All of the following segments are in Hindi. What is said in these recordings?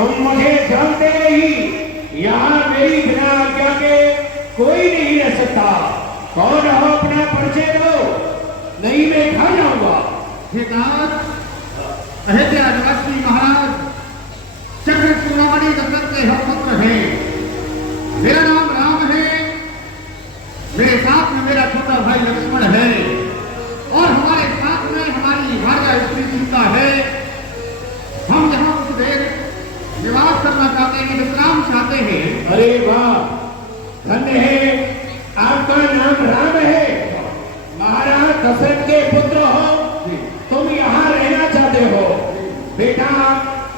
तुम मुझे जानते नहीं, यहाँ मेरी बिना आज्ञा के कोई नहीं रह सकता। कौन हो, अपना परिचय दो, नहीं मैं खा जाऊंगा। अयोध्या निवासी महाराज चक्र चूड़ामणि दशरथ के हम पुत्र हैं। मेरा नाम राम है, मेरे साथ में मेरा छोटा भाई लक्ष्मण है और हमारे साथ में हमारी भार्या स्त्री सीता है। हम यहाँ कुछ देर निवास करना चाहते हैं, विश्राम चाहते हैं। अरे वाह, धन्य है, आपका नाम राम है, महाराज दशरथ के पुत्र हो, तुम यहाँ रहना चाहते हो। बेटा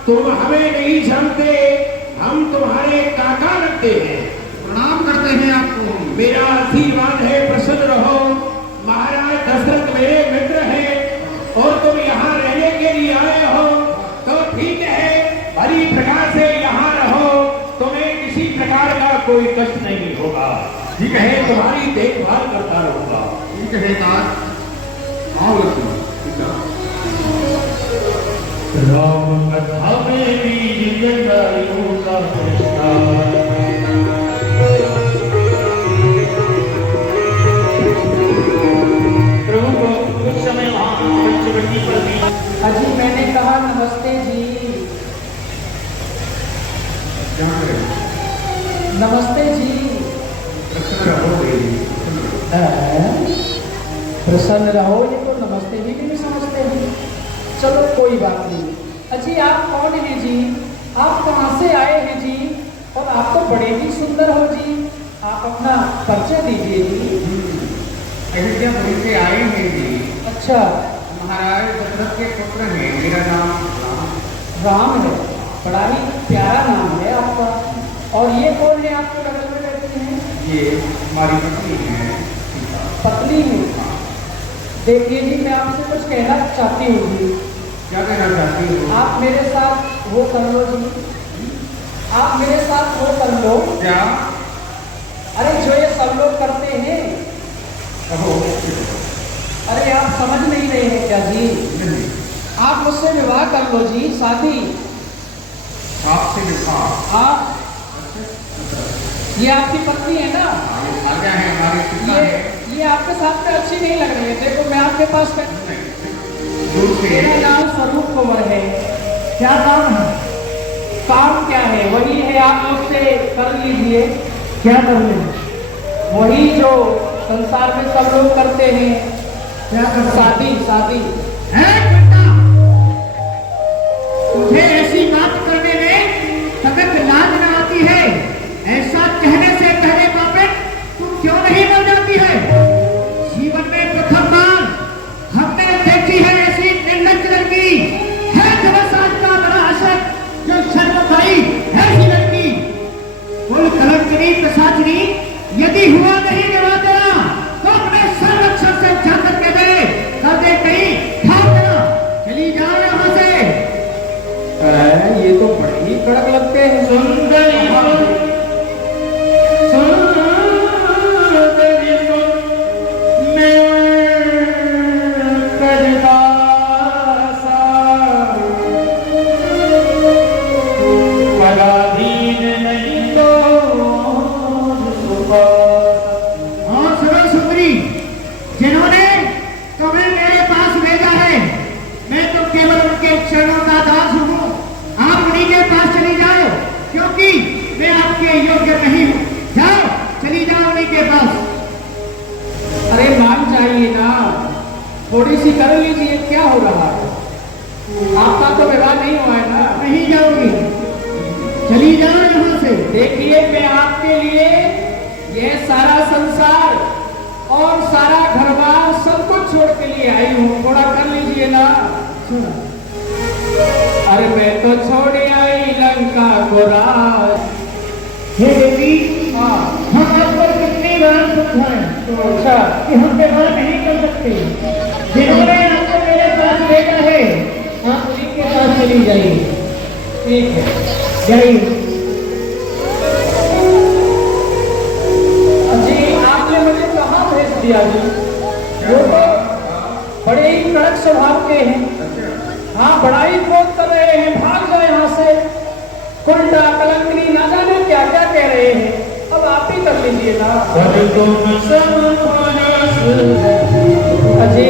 तुम हमें नहीं जानते, हम तुम्हारे काका लगते हैं। प्रणाम करते हैं आपको। मेरा आशीर्वाद है, प्रसन्न रहो। महाराज दशरथ मेरे मित्र हैं और तुम यहाँ रहने के लिए आए हो तो ठीक है, भली प्रकार से यहाँ रहो, तुम्हें किसी प्रकार का कोई कष्ट नहीं होगा। ठीक है, तुम्हारी देखभाल करता रहूंगा। ठीक है तात, आओ लक्ष्मण। राम कथा में वीर जटायु का प्रस्ताव। प्रभु को कुछ समय वहाँ पंचवटी पर भी। अजी मैंने कहा नमस्ते जी। नमस्ते जी। प्रसन्न रहो, ये तो नमस्ते भी नहीं समझते हैं। चलो कोई बात नहीं। अजी आप कौन हैं जी? आप कहाँ से आए हैं जी? और आप तो बड़े ही सुंदर हो जी, आप अपना परिचय दीजिए जी। अयोध्यापुरी से आए हैं जी। अच्छा, महाराज दशरथ के पुत्र हैं। मेरा नाम राम है, बड़ा ही प्यारा नाम है आपका। और ये कौन है आपके बगल में रहती हैं? ये हमारी पत्नी है। पत्नी है। देखिए जी, मैं आपसे कुछ कहना चाहती हूँ जी। क्या कहना चाहती हो? आप मेरे साथ वो कर लो जी, आप मेरे साथ वो कर लो। क्या? अरे जो ये सब लोग करते हैं। कहो। अरे आप समझ नहीं रहे हैं क्या जी? नहीं। आप मुझसे विवाह कर लो जी, शादी। आपसे विवाह? आप, ये आपकी पत्नी है ना? आज्ञा है हमारे पिता है। ये आपके साथ में अच्छी नहीं लग रही है। देखो मैं आपके पास मेरा नाम स्वरूप कुंवर है। क्या काम है? काम क्या है? वही है, आप मुझसे कर लीजिए। क्या कर ले? वही जो संसार में सब लोग करते हैं। क्या कर? शादी। शादी है बेटा, तुझे ऐसी बात करने में तकत लाज न आती है? ऐसा कहने से पहले बापे तू क्यों नहीं मर जाती है? जीवन में प्रथम बार हमने देखी है ऐसी निर्लज लड़की है। दिवस आज का बड़ा आशक जो शर्मसाई ऐसी लड़की, कुल कलंकिनी प्रसादनी, यदि हुआ नहीं विवाह तेरा तो अपने संरक्षण से जाकर के दे, कर दे कहीं भाग देना, चली जाओ यहाँ से। ये तो बड़े ही कड़क लगते हैं। सुंदरी जिन्होंने तुम्हें मेरे पास भेजा है, मैं तो केवल उनके चरणों का दास हूँ। आप उन्हीं के पास चली जाओ, क्योंकि मैं आपके योग्य नहीं हूँ। जाओ, चली जाओ उन्हीं के पास। अरे मान जाइए ना, थोड़ी सी कर लीजिए, क्या हो रहा है? आपका तो विवाह नहीं हुआ है ना? नहीं जाओगी, चली जाओ यहाँ से। देखिए मैं आपके लिए यह सारा संसार और सारा घर बार सब कुछ छोड़ के लिए आई हूँ, थोड़ा कर लीजिए ना। अरे मैं तो छोड़ आई लंका को राज। हे देवी, हाँ, हम आपको कितनी बार समझाएं तो अच्छा कि हम विवाह नहीं कर सकते। जिन्होंने आपको मेरे पास भेजा है, आप उन्हीं के पास चली जाइए। ठीक है, जाइए। जी आपने मुझे कहाँ भेज दिया जी? वो तो बड़े ही कड़क स्वभाव के हैं। हाँ, बड़ा ही क्रोध कर रहे हैं, भाग जाए यहाँ से। कुंडा कलंकनी ना जाने क्या क्या कह रहे हैं, अब आप ही कर लीजिए ना। अजी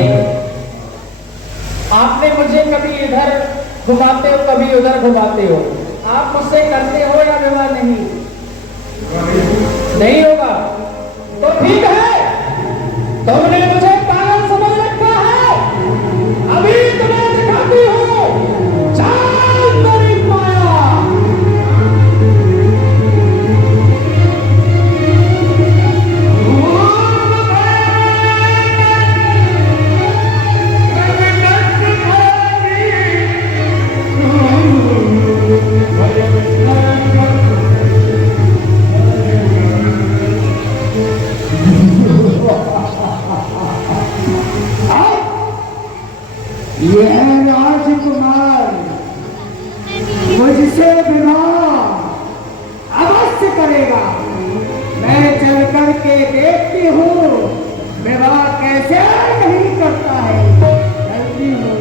आपने मुझे कभी इधर घुमाते हो कभी उधर घुमाते हो, आप मुझसे करते हो या विवाह नहीं? नहीं होगा तो ठीक है, तुमने मुझे पागल समझ रखा है, अभी तुम्हें दिखाती हूँ चाल मेरी माया। यह राजकुमार मुझसे विवाह अवश्य करेगा। मैं चल करके देखती हूँ विवाह कैसे नहीं करता है। चलती हूँ।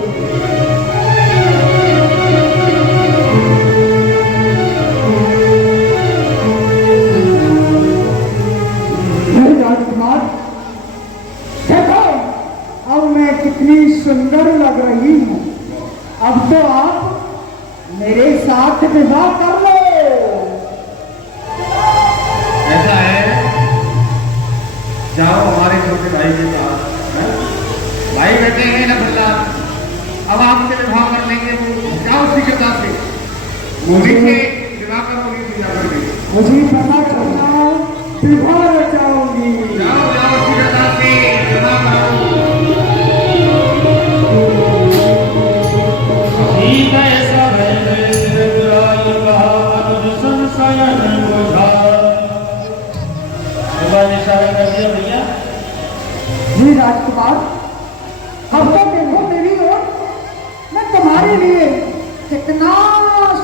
राजकुमार देखो अब मैं कितनी सुंदर लग रही हूँ, अब तो आप मेरे साथ विवाह कर लो। ऐसा है, जाओ हमारे छोटे भाई के पास, भाई बेटे हैं ना प्रहलाद, अब आपसे विवाह कर लेंगे, जाओ उसी के साथ से मुझे से विवाह करोगे पूजा करके, मुझे पता चला विवाह रचाऊंगी। जाओ जाओ उसी के साथ से विवाह करो। जी राजकुमार, अब तो देखो मेरी ओर, मैं तुम्हारे लिए कितना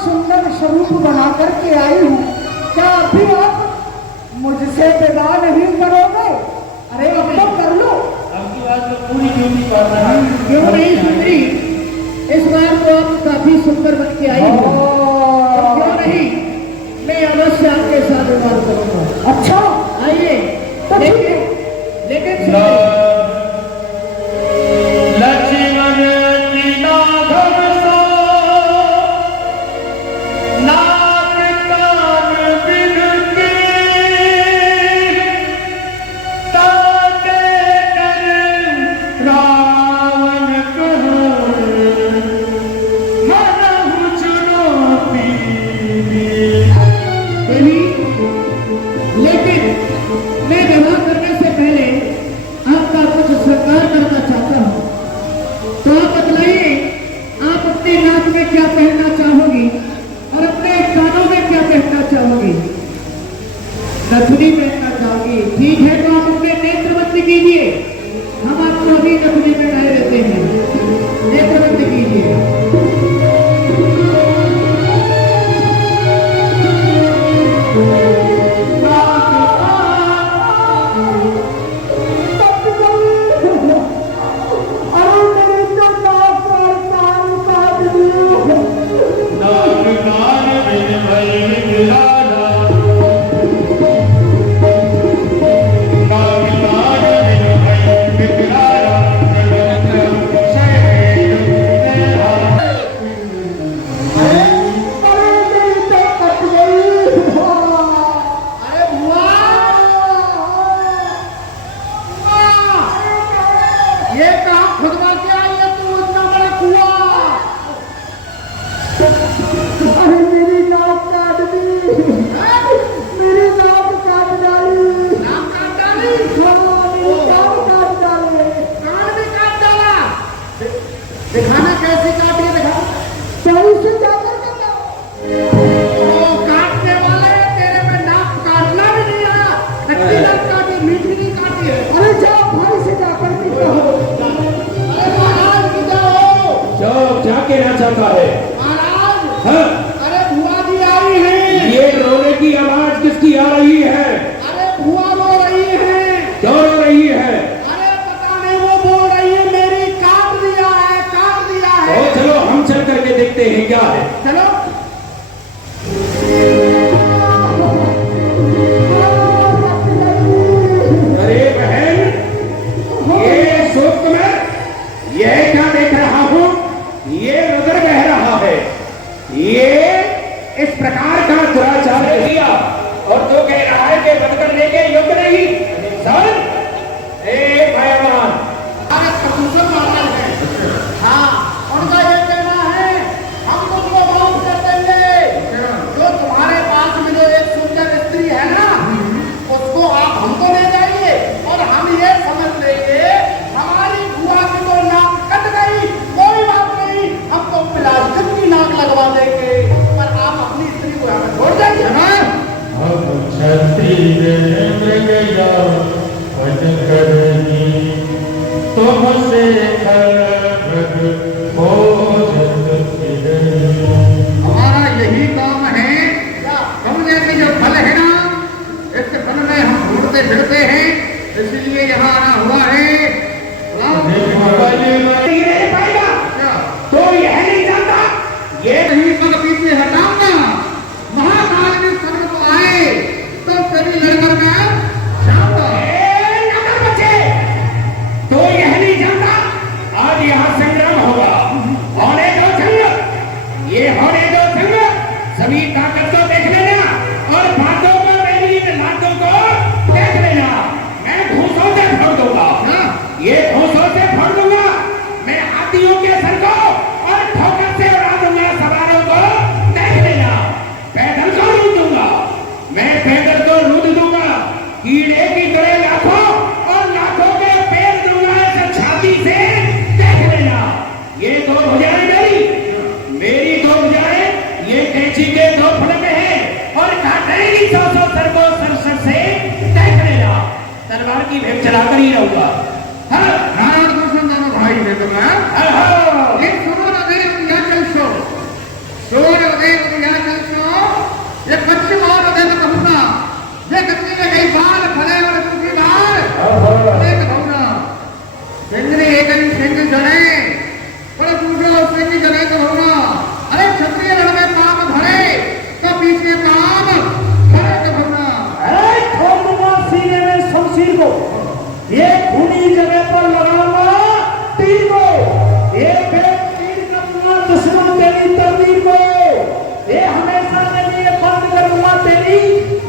सुंदर स्वरूप बना करके आई हूँ। क्या अभी आप मुझसे विवाह नहीं करोगे? अरे अब तो कर लो। आपकी बात में पूरी ड्यूटी कर रहा है। क्यों नहीं सुंदरी, इस बार तो आप काफी सुंदर बन के आई हो, तो क्यों नहीं मैं अवश्य आपके साथ विवाह करूंगा। अच्छा आइए, लेकिन लक्ष्मण नागम सा नाग कान बिनती ताके कर रावण कहर मनहु चुनौती। देवी, लेकिन मैं विवाह करने से पहले आपका कुछ स्वीकार करना चाहता हूँ, तो आप बतलाइए आप अपनी नाक में क्या पहनना चाहोगी और अपने कानों में क्या पहनना चाहोगी? नथुनी पहनना चाहोगी? ठीक है, तो आप अपने नेत्रबंद कीजिए, हम आपको अभी नथुनी पहनाए देते हैं। नेत्रबंद कीजिए। ये कहाँ खुदवा के आई है तू, इतना बड़ा कुआं? अरे मेरी नाक काट दी, मेरी नाक काट डाली। नाक काट डाली? हाँ, मेरी नाक काट डाली। कान भी काट डाला? दिखाना कैसे काटी है, दिखा। चाबी से जाकर के ओ काटने वाले, तेरे में नाक काटना भी नहीं आया, नकली नाक काटी, मीठ भी नहीं काटी है। अरे जाओ भाई से जाकर के कहो। क्या कहना चाहता है महाराज? हाँ? अरे बुआ जी आई है। ये रोने की आवाज किसकी आ रही है? अरे बुआ रो रही है। क्यों रो रही है? अरे पता नहीं, वो बोल रही है मेरी काट दिया है, काट दिया है। चलो हम चल करके देखते हैं क्या है। चलो। प्रकार का दुराचार किया और तो कह रहा है कि बंद करने के योग्य नहीं। सर ए भयवान अरे प्रदूषण वाला है। हाँ, उनका ये कहना है हम तुमको माफ कर देंगे। जो तुम्हारे पास में जो एक सुंदर स्त्री है ना, उसको आप हमको ले जाइए और हम ये समझ लेंगे हमारी बुआ की तो नाक कट गई, कोई बात नहीं, हम तो प्लास्टिक की नाक लगवा देंगे, पर आप अपनी स्त्री को हमें छोड़ जाइए ना। तुमसे खलग हमारा यही काम है। तुमने भी जो फल है ना, इस फल में हम ढूंढते फिरते हैं, इसलिए यहाँ आना हुआ है। नहीं रह पाएगा तो यह नहीं जानता ये नहीं पग पीछे हटाऊंगा। महाकाल के स्वर्ग को आए तो सभी लड़कर मैं जाऊंगा। नगर बचे तो यह नहीं जानता आज यहाँ संग्राम होगा। होने दो जंग, ये होने दो जंग, सभी ताकत को देख लेना और बातों को मेरी इन लातों को देख लेना। मैं घूसों से फोड़ दूंगा, ये घूसों से फोड़ दूंगा। मैं हाथियों के सर को और ठोकर से उड़ा दूंगा सवारों को, देख लेना। पैदल को लूट दूंगा, मैं पैदल को लूट दूंगा। कीड़े की तरह लाखों और लाखों के पैर दूंगा ऐसे छाती से, देख लेना। ये दो भुजाएं मेरी दो भुजाएं ये कैंची के दो फड़क हैं और काटेगी 100 सर को सर से, देख लेना। तलवार की भेंट चलाकर ही रहूंगा। हाँ नारायण भूषण दोनों भाई है तुम्हें। एक सुनो ना मेरे यहाँ चल सो, सोने उदय यहाँ चल सो। ये पश्चिम और उदय में कहूँगा, ये कच्ची में कई बाल फले और सूखी दाल एक कहूँगा। सिंगरी एक सिंग जड़े पर दूसरा सिंग जड़े कहूँगा। अरे क्षत्रिय रण में पाप धरे तो पीछे पाप धरे कहूँगा। ठोक दूंगा सीने में शमशीर को, ये खूनी जगह पर लगाऊंगा तीर को, ये तीर करूंगा दुश्मन तेरी तस्वीर को, ये हमेशा के लिए बंद करूंगा तेरी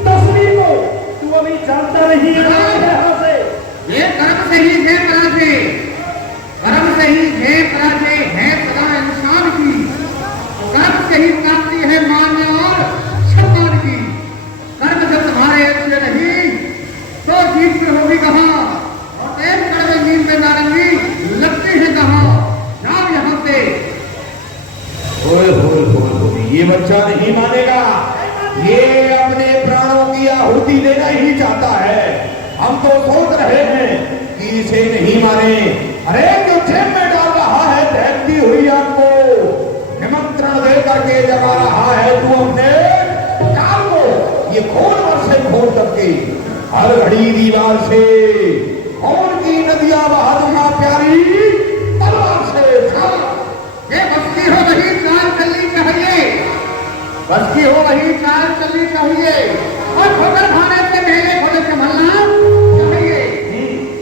तस्वीर को। तू अभी जानता नहीं है यहाँ से। ये कर्म से ही है पराजय, कर्म से ही है पराजय है सदा इंसान की। कर्म से ही प्राप्ति है मान और सम्मान की। कर्म जब तुम्हारे अच्छे नहीं तो जीत में होगी कहाँ, और एक कड़वे नींद में नारंगी लगती है कहाँ। जाओ यहाँ से। ये बच्चा नहीं मानेगा, ये अपने प्राणों की आहुति देना ही चाहता है। हम तो सोच रहे हैं कि इसे नहीं माने। अरे जो जेब में डाल रहा है दहकती हुई आग को, निमंत्रण दे करके जगा रहा है तू अपने काल को। ये खून वर्षे खून तक के हर घड़ी दीवार से खून की नदियां बहा दूंगा प्यारी तलवार से। ये बस्ती हो रही चाल चलनी चाहिए, बस्ती हो रही चाल चलनी चाहिए, और ठोकर खाने से मेरे घोड़े से मरना चाहिए।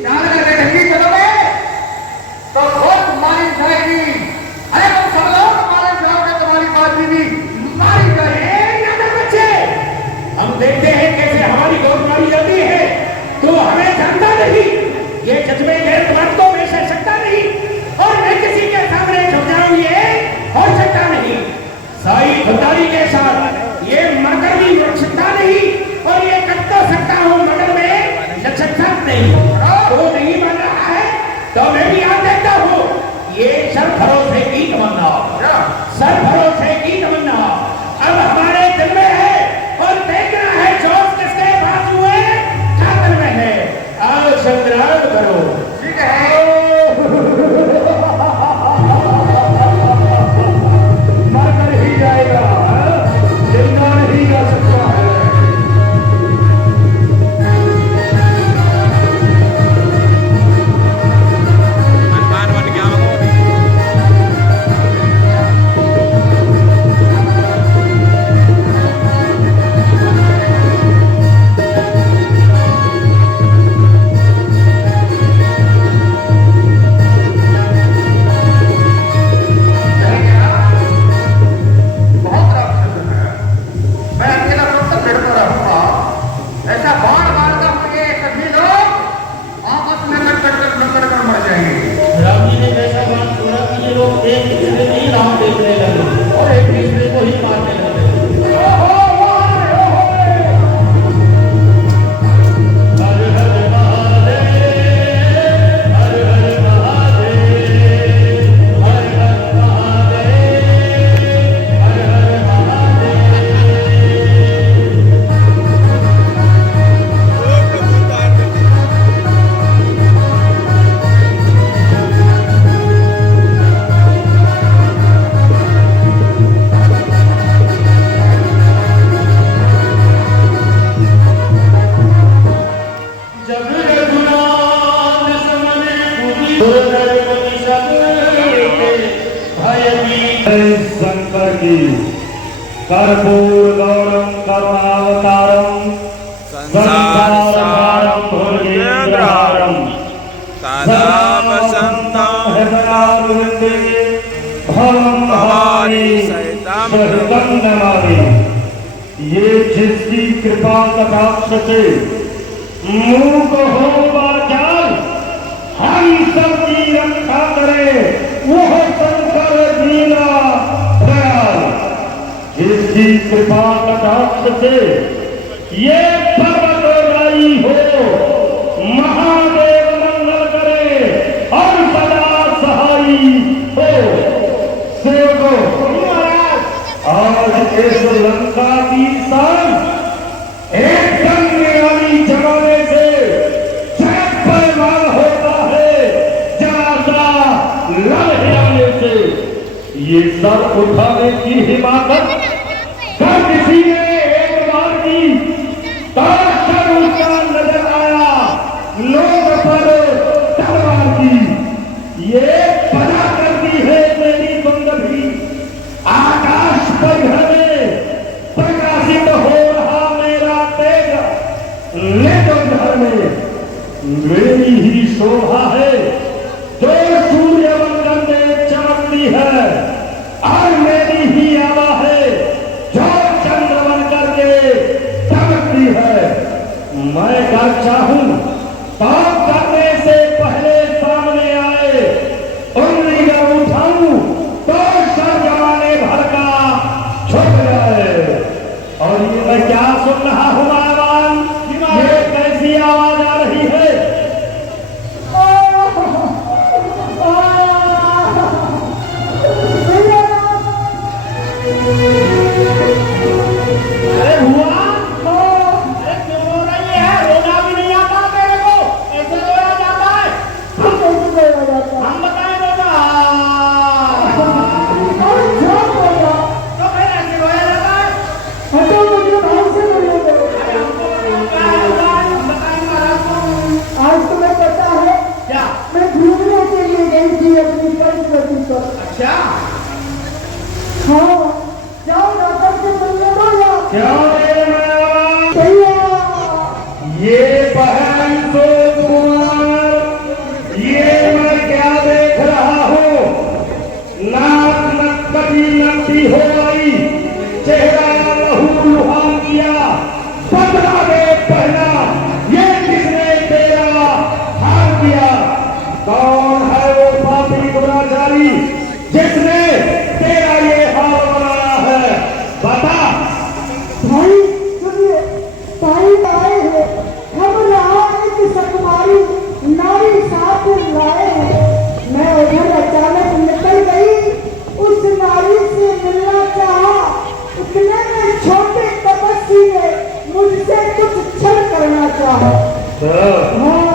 चाल में ढंगी चलोगे तो बहुत मारी जाएगी। अरे तुम सब लोग मारे जाओगे, तुम्हारी बात भी मारी जाएगी। बच्चे हम देखते हैं कैसे हमारी गौर मारी जाती है, तो हमें जानता नहीं। ये जज्बे गैर बात को मैं सह सकता नहीं, और मैं किसी के सामने झुक जाऊं ये हो सकता नहीं। साई खुदारी के साथ ये मरकर भी रुक सकता नहीं, और ये कट तो सकता हूं मगर मैं लग सकता नहीं। तो नहीं बन रहा है तो मैं भी आज देखता हूं। ये सर भरोसे की तमन्ना, सर भरोसे की तमन्ना अब हमारे दिल में है, और देखना है जोश किसके पास हुए कातिल में है। आओ संग्राम करो। ठीक है, मरकर ही जाएगा, जिंदा नहीं जा सकता है। ये लोग एक दूसरे की राह देखने लगे और एक दूसरे को ही मारने लगे। शंकर की कर्पूर गौरम करुणावतारम संसारसारम भुजगेन्द्रहारम सदा वसंतं हृदयारविंदे भवं भवानी सहितं नमामि। ये जिसकी कृपा कटाक्ष से मूक हो वाचाल हम सबकी रक्षा करे वह शंकर दीना दयाल। जिसकी कृपा कटाक्ष से ये पर्वतोराई हो महादेव मंगल करे और सदा सहाई हो। सेवको आज इस लंका की शान एकदम निराली जमाने से ये सब उठाने की हिम्मत कर किसी ने एक बार की ताकत उसका नजर आया लोग पर तलवार की ये बना करती है मेरी बंदगी। आकाश पर में प्रकाशित हो रहा मेरा तेज लेकिन घर में मेरी ही शोभा है जो सूर्य मंडल में चमकती है और मेरी ही आवा है जो चंद्र बन करके चमकती है। मैं कर चाहूं तो करने से पहले सामने आए उंगली जब उठाऊं तो सर जमाने भर का झुक जाए। और ये मैं क्या सुन रहा हूं भगवान, ये कैसी आवाज आ रही है? अरे हुआ अरे क्यों रो रही है? रोना भी नहीं आता मेरे को, ऐसे रोया जाता है? हम कैसे रोया जाता है? हम बताएं रोना तो फिर ऐसे रोया जाता है? हटो मुझे भाव से रोया जाता है। हम बताएं महाराज को। आज तुम्हें पता है क्या? मैं घूमने के लिए गई थी अपनी पंचवटी पर। अच्छा हाँ, जाओ जाकर के तुमने रोया क्यों भैया? ये बहन तो कुमार ये मैं क्या देख रहा हूँ? नाक नक्कटी नकटी हो आई, चेहरा लहू लुहान किया, बदला दे पहना, ये किसने तेरा हार किया? कौन है वो पापी दुराचारी जिसने तेरा ये हाल बनाया है? बता। भाई सुनिए, भाई आए हैं, हम यहाँ एक सकुमारी नारी साथ लाए हैं। मैं उधर अचानक निकल गई, उस नारी से मिलना चाहा, उतने में छोटे तपस्वी ने मुझसे कुछ छल करना चाहा। हाँ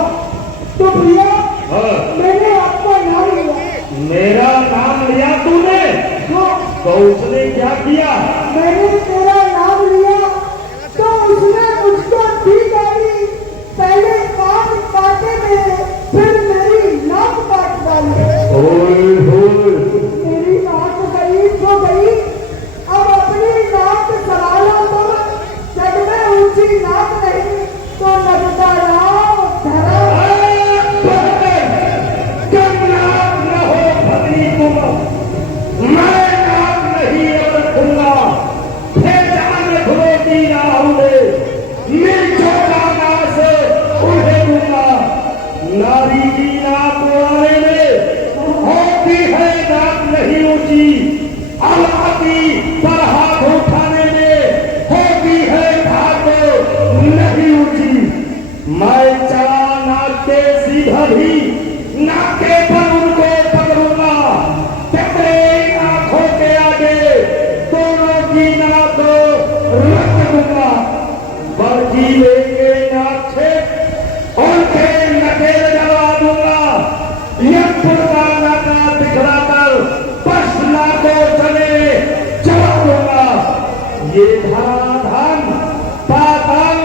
तो भैया मैंने आपका नाम लिया। मेरा नाम लिया तूने? हाँ तो उसने क्या किया? मैंने तेरा नाम लिया तो उसने मुझको दी गाली। पहले कान काटे मेरे, फिर मेरी नाक काट डाली। होय होय, मेरी नाक गई तो गई, अब अपनी नाक सवालों तो जब मैं ऊंची नाक नहीं तो लगता राम धरा। मैं नाम नहीं अब रखूंगा, फिर नाक नहीं ऊंची, अल्लाह की पर हाथ उठाने में होती है धाक नहीं ऊंची। मैं चला नाक के सीधा भी नाके पर उनको पकड़ूंगा, तेरे आंखों के आगे दोनों की नाक रख दूंगा। बल्कि लेके नाक से उनके नकेल जला दूंगा, यह पुरना नाका दिखला कर बस नाको चले चला दूंगा। ये धराधान पाताल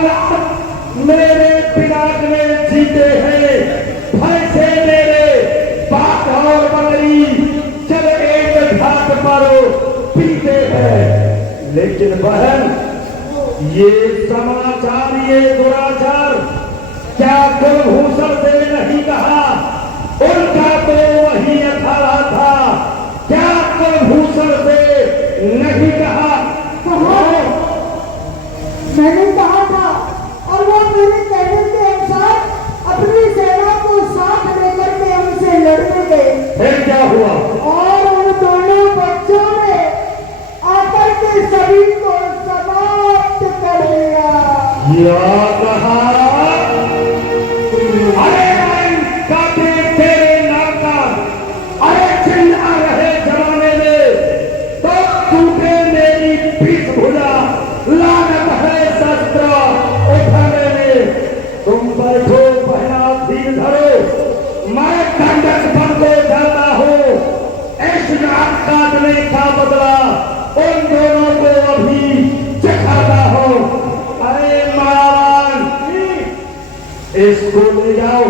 मेरे पिनाक में जीते हैं, भैंसे मेरे बाप और बकरी चल एक घाट पर पीते हैं। लेकिन बहन, ये समाचार, ये दुराचार क्या कुलभूषण से नहीं कहा? उनका तो वही अखाड़ा था, क्या कुलभूषण से नहीं कहा? मैंने कहा था और वो मेरे कहने के अनुसार अपनी सेना को साथ लेकर के उनसे लड़ने गए। फिर क्या हुआ? और उन दोनों बच्चों ने आकर के सभी को समाप्त कर दिया। या कहा, अरे काटे तेरे नाका, अरे चिल्ला रहे जमाने में तो टूटे मेरी पीठ भुजा, लानत है शस्त्र उठाने में। तुम बैठो पहला धीर धरो, मैं दंडक बन को जाता हूँ। इस नाक काटने का बदला उन दोनों को अभी चखाता हूँ। अरे महाराज, इसको ले जाओ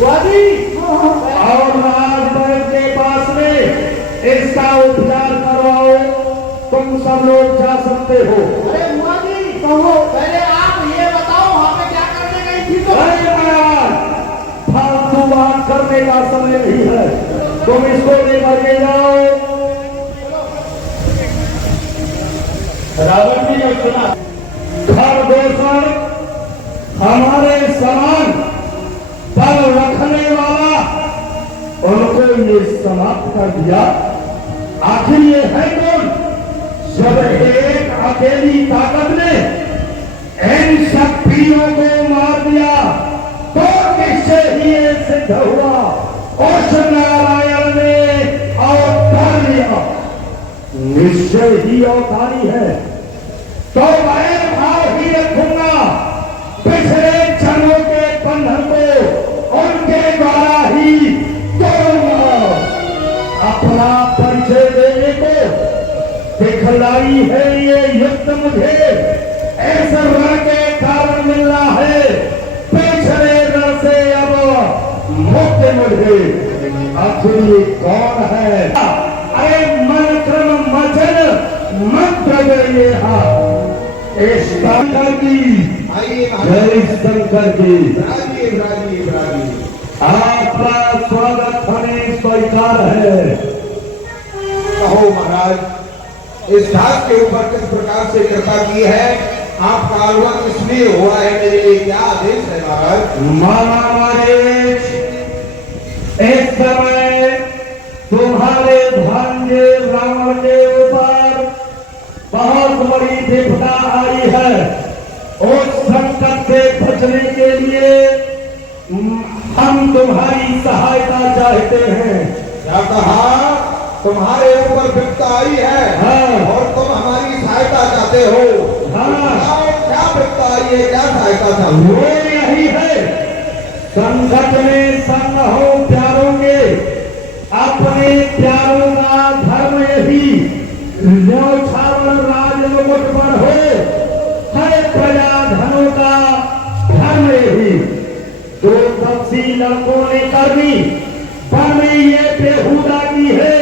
वादी और राजमहल के पास में इसका उपचार करवाओ। तुम सब लोग जा सकते हो। अरे बुआ जी, कहो पहले आप ये बताओ वहाँ पे क्या करने गई थी? तो अरे महाराज, फालतू बात करने का समय नहीं है, तुम इसको लेकर के जाओ। रावण ने जब सुना खरदोषण हमारे समान बल रखने वाला, उनको ये समाप्त कर दिया। आखिर ये है कौन? जब एक अकेली ताकत ने इन सब पीरों को मार दिया तो किससे ही ये सिद्ध हुआ? उस नारायण ने अवतार लिया, निश्चय ही अवतारी है। तो मैं भाव ही रखूंगा, पिछले जन्मों के बंधन को उनके द्वारा ही तोड़ूंगा। अपना परिचय देने को दिखलाई है ये युक्त मुझे, ऐसा रण के कारण मिलना है। पिछले रण से अब मुक्त मुझे। आखिर ये कौन है? अरे मन क्रम मचन मंत्र गए इस शंकर की, जय शंकर की। आपका स्वागत हमें स्वीकार है। कहो महाराज, इस घाट के ऊपर किस प्रकार से कृपा की है? आपका आगमन इसलिए हुआ है, मेरे लिए क्या आदेश है महाराज? महाराज, इस समय तुम्हारे भांजे रावण के ऊपर बहुत बड़ी विपदा आई है। उस संकट से बचने के लिए हम तुम्हारी सहायता चाहते हैं। क्या कहा? तुम्हारे ऊपर विपदा आई है? हाँ। और तुम हमारी सहायता चाहते हो? हाँ। क्या विपदा आई है, क्या सहायता था? वो यही है, संकट में संग हो प्यारों के, अपने प्यारों का धर्म यही न्यौछावर राज मुकुट पर हो, हर प्रजा धनों का धर्म यही। जो तपसी लड़कों ने करनी वन में ये बेहुदा की है,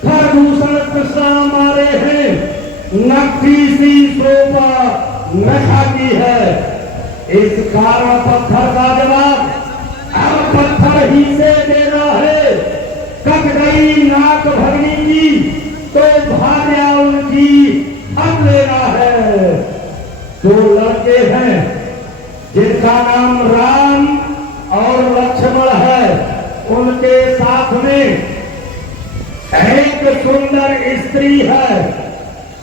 खरदूषण कृष्णा मारे हैं, नक्की सी शोभा नशा की है। इस कारण पत्थर का जवाब अब पत्थर ही से देना है। कट गई नाक भगनी की तो भार्या उनकी हम लेना है। दो लड़के हैं जिनका नाम राम और लक्ष्मण है, उनके साथ में एक सुंदर स्त्री है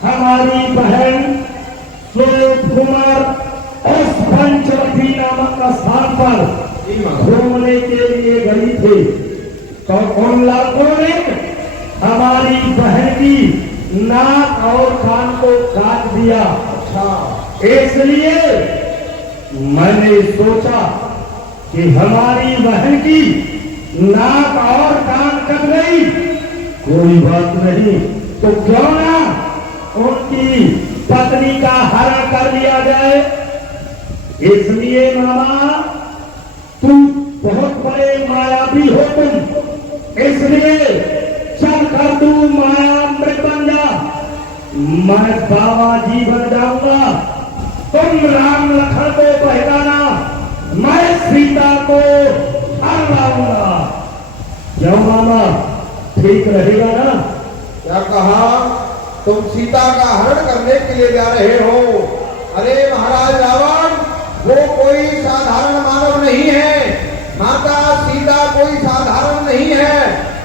हमारी बहन कुमार उस पंचवटी नामक स्थान पर घूमने के लिए गई थी, तो उन लड़कों ने हमारी बहन की नाक और कान को काट दिया। इसलिए मैंने सोचा कि हमारी बहन की नाक और कान कट गई, कोई बात नहीं, तो क्यों ना उनकी पत्नी का हरण कर लिया जाए। इसलिए मामा तू बहुत बड़े मायावी हो तुम, इसलिए चल कर तू मायामृत बन जा, मैं बाबा जी बन जाऊंगा। तुम राम लखन को बहकाना, मैं सीता को हर लाऊंगा। क्यों मामा, ठीक रहेगा ना? क्या कहा? तुम सीता का हरण करने के लिए जा रहे हो? अरे महाराज रावण, वो कोई साधारण मानव नहीं है। माता सीता कोई साधारण नहीं है।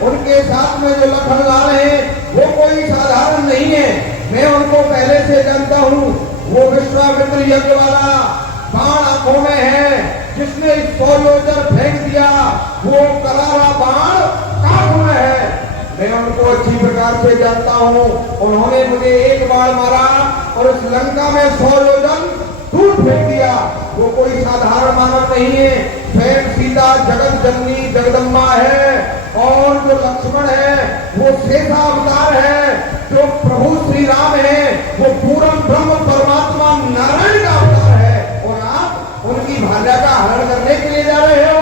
उनके साथ में जो लखनलाल है वो कोई साधारण नहीं है। मैं उनको पहले से जानता हूँ। वो विश्वामित्र यज्ञ वाला बाण आंखों में है, जिसने सौलोचर फेंक दिया, वो करारा बाण काख में है। मैं उनको अच्छी प्रकार से जानता हूँ। उन्होंने मुझे एक बाण मारा और उस लंका में 100 योजन दूर फेंक दिया। वो कोई साधारण मानव नहीं है। स्वयं सीता जगत जननी जगदम्बा है, और जो लक्ष्मण है वो शेषा अवतार है। जो प्रभु श्री राम है वो पूर्ण ब्रह्म परमात्मा नारायण का अवतार है, और आप उनकी भार्या का हरण करने के लिए जा रहे हो।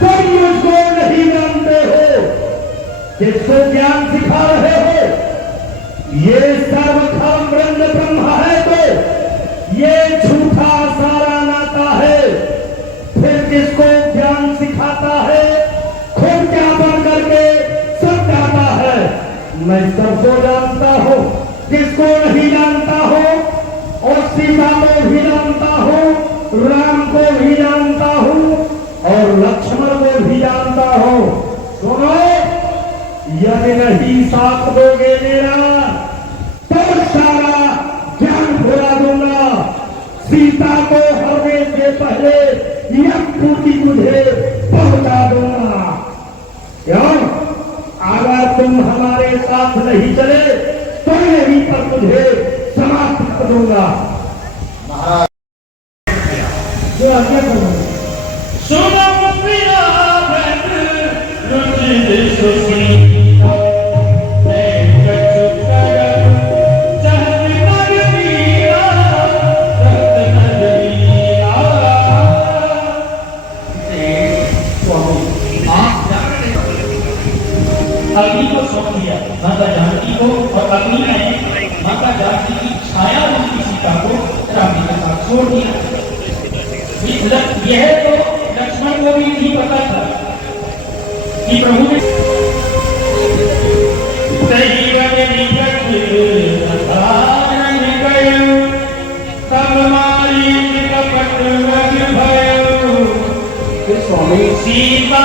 तुम मुझको नहीं जानते हो, किसको ज्ञान सिखा रहे हो? ये सर्वधर्म ब्रह्म ब्रह्म है तो ये झूठा सारा नाता है, फिर किसको ज्ञान सिखाता है? खुद क्या बन करके सब जाता है। मैं सबको जानता हूँ, किसको नहीं जानता हूँ? और सीता को भी जानता हूँ, राम को भी जानता हूँ, और लक्ष्मण को भी जानता हूँ। सुनो, यदि नहीं साथ दोगे मेरा तो सारा ज्ञान भुला दूंगा। सीता को हरने से पहले यमपुरी तुझे पहुंचा दूंगा। क्यों? अगर तुम हमारे साथ नहीं चले तो यहीं पर तुझे समाप्त कर दूंगा। जो आज्ञा करो। सुनो प्रिया अग्नि को सौंप दिया माता जानकी को, और अग्नि ने माता जानकी की छाया उनकी सीता को राम जी के साथ छोड़ दिया। यह तो लक्ष्मण को भी नहीं पता था कि प्रभु ने स्वामी सीता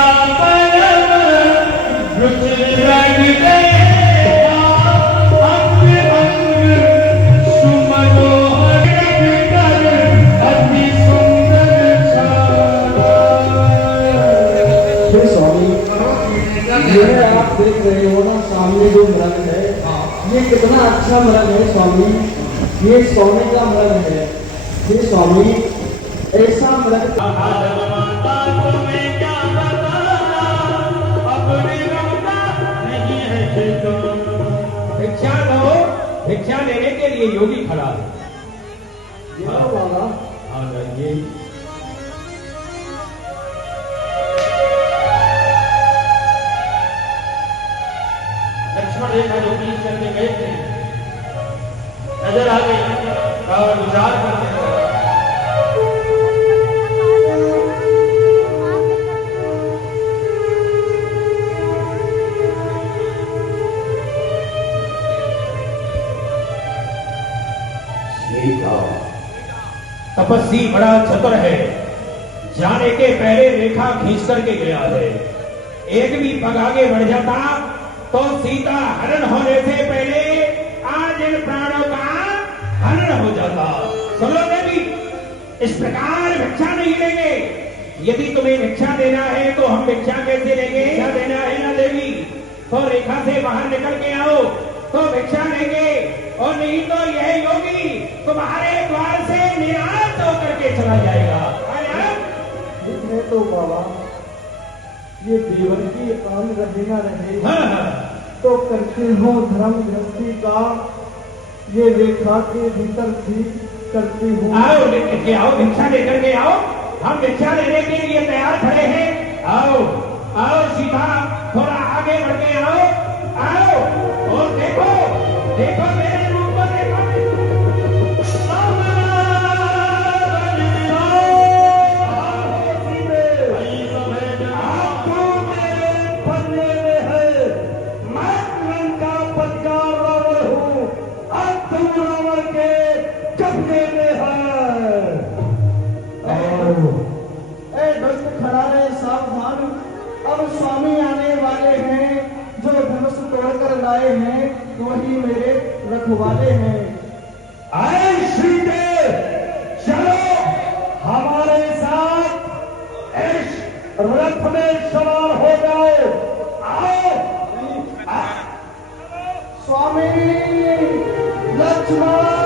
ये आप देख रहे हो ना सामने जो मृग है, ये कितना अच्छा मृग है स्वामी। ये सोने का मृग है। ये स्वामी ऐसा मृग भिक्षा दो, भिक्षा लेने के लिए योगी खड़ा है। बाबा आ जाइए। लक्ष्मण रेखा जो बीच करके गए थे, नजर आ गई और विचार करते थे। तपस्वी बड़ा चतुर है, जाने के पहले रेखा खींच करके गया है। एक भी पग आगे बढ़ जाता तो सीता हरण होने से पहले आज इन प्राणों का हरण हो जाता। सुनो देवी, इस प्रकार भिक्षा नहीं लेंगे। यदि तुम्हें भिक्षा देना है तो हम भिक्षा कैसे लेंगे? भिक्षा देना है ना देवी, तो रेखा से बाहर निकल के आओ तो भिक्षा लेंगे, और नहीं तो यह योगी तुम्हारे द्वार से निराश होकर के चला जाएगा। है तो बाबा, ये जीवन की आन रहे न रहे तो करते हो धर्म गृहस्थी का, ये रेखा के भीतर भी करती हूँ। आओ लेकर के आओ, भिक्षा लेकर के आओ, हम भिक्षा लेने के लिए तैयार खड़े हैं। आओ आओ सीता, थोड़ा आगे बढ़ के आओ, आओ और देखो देखो मेरे रूप को देखो। खड़ा रहे सावधान, अब स्वामी आने वाले हैं, जो धनुष तोड़कर लाए हैं वही मेरे रखवाले हैं। आए श्रीदेव, चलो हमारे साथ इस रथ में सवार हो जाओ। आओ स्वामी लक्ष्मण।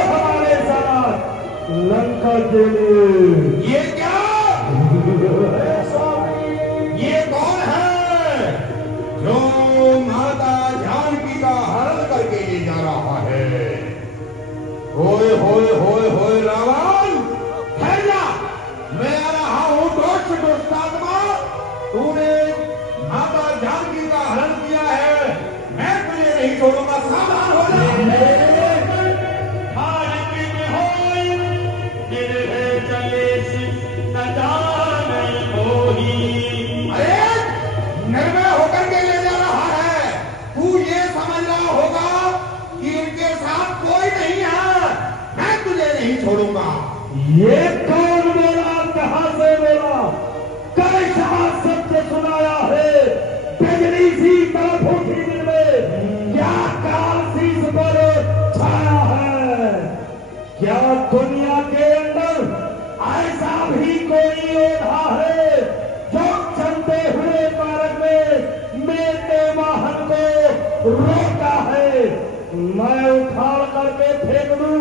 हमारे साथ लंका के लिए। ये क्या? ये कौन है जो माता जानकी का हरण करके ले जा रहा है? होए होए होए होए रावण, ठहर जा, मैं आ रहा हूं। दुष्टात्मा, तूने माता जानकी का हरण किया है, मैं तुझे नहीं छोड़ूंगा। सावधान हो जा। निर्भय होकर के ले जा रहा है। तू ये समझ रहा होगा कि इनके साथ कोई नहीं है, मैं तुझे नहीं छोड़ूंगा। ये कौन बोला? कहां से बोला? कैसा सत्य सुनाया है? बिजली सी तरफ उठी दिल में, क्या काल शीश पर छाया है? क्या दुनिया के अंदर ऐसा भी कोई योद्धा है जो चलते हुए मार्ग में मेरे वाहन को रोका है? मैं उखाड़ करके फेंक दूं,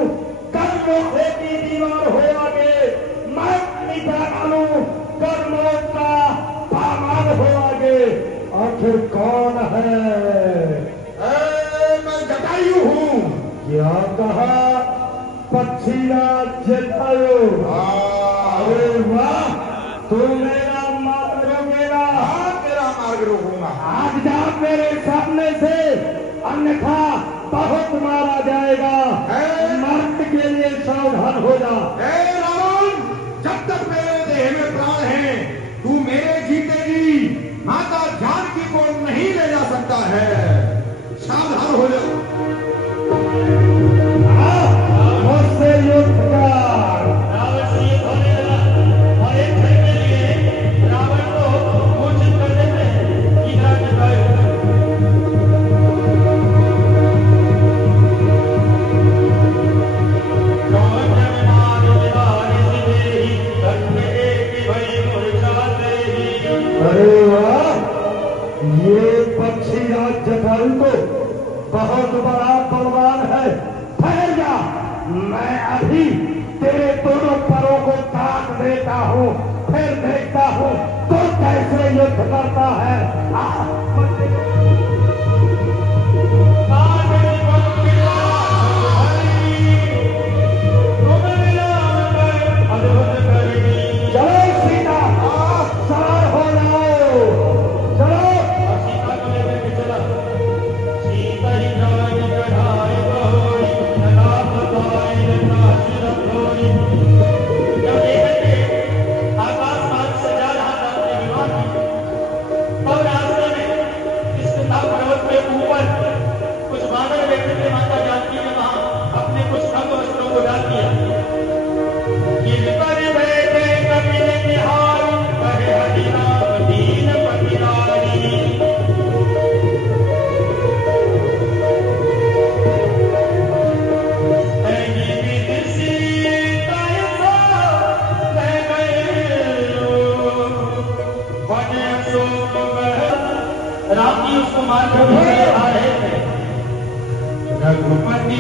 कल लोहे की दीवार हो आगे, मैं मिटा डालूं, कर मौत का पामान हो आगे। आखिर कौन है? मैं जटायु हूँ। क्या कहा? पक्षीराज जटायु। अरे वाह, तू मेरा मार्ग रोकेगा? हाँ, तेरा मार्ग रोकूंगा। आज जा मेरे सामने से, अन्यथा बहुत मारा जाएगा। मर्द के लिए सावधान हो जा। रावण, जब तक मेरे देह में प्राण है, तू मेरे जीतेगी माता जानकी को नहीं ले जा सकता है। सावधान हो जा। मुझसे युद्ध कर। रावण अरे वाह, ये पक्षीराज जटायु तो बहुत बड़ा बलवान है। ठहर जा, मैं अभी तेरे दोनों पैरों को काट देता हूँ, फिर देखता हूँ तो कैसे युद्ध करता है। चलो सीता, सवार हो जाओ, चलो। सीता को लेकर के चला। सीता ही जाए चढ़ाए गोरी, चला बताए नाच रखोरी। जब देखते आकाश मार्ग से जा रहा था अपने विमान में, तब रास्ते में इस पिता पर्वत के ऊपर कुछ बानर बैठे थे। माता जानकी ने वहां अपने कुछ अंग वस्त्रों को डाल दिया। ये पर बैठे कपिल निहारी, कहे हरि राम दीन पतिलारी। राम जी उसको मार कर आ रहे थे। रघुपति